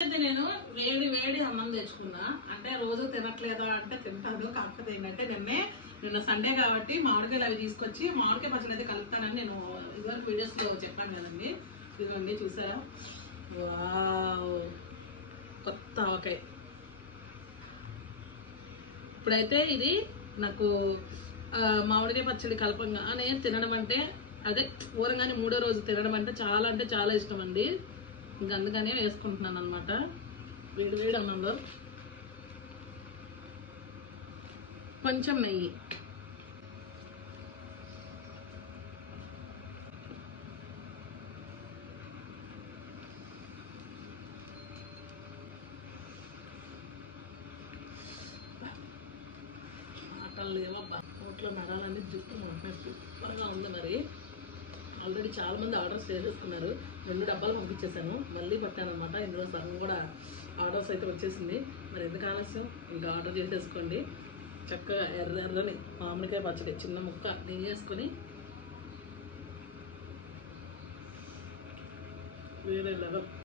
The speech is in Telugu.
నేను వేడి వేడి అన్నం తెచ్చుకున్నా. అంటే రోజు తినట్లేదా అంటే తింటాను. కాకపోతే ఏంటంటే నిన్న సండే కాబట్టి మామిడికాయలు అవి తీసుకొచ్చి మామిడికాయ పచ్చడి అయితే కలుపుతానని నేను ఇదివరకు వీడియోస్ లో చెప్పాను కదండి. ఇదిగోండి చూసారా, వావ్ కొత్త ఆవకాయ. ఇప్పుడైతే ఇది నాకు మామిడికాయ పచ్చడి కలపంగానే తినడం అంటే అదే ఊరంగానే మూడో రోజు తినడం అంటే చాలా ఇష్టం అండి. ఇంక అందుకనే వేసుకుంటున్నాను అనమాట. వేడి వేడి అన్నంలో కొంచెం నెయ్యి. మాటలు లేవబ్బా, నోట్లో నరాలన్నీ జుట్టు సూపర్గా ఉంది. మరి ఆల్రెడీ చాలా మంది ఆర్డర్స్ చేసేస్తున్నారు. 2 డబ్బాలు పంపించేశాను, మళ్ళీ పట్టాను అనమాట. ఇందులో సగం కూడా ఆర్డర్స్ అయితే వచ్చేసింది. మరి ఎందుకు ఆలస్యం, ఇంకా ఆర్డర్ చేసేసుకోండి. చక్కగా ఎర్రని మామిడికాయ పచ్చడి చిన్న ముక్క నెయ్యి వేసుకొని వేరే లెవెల్.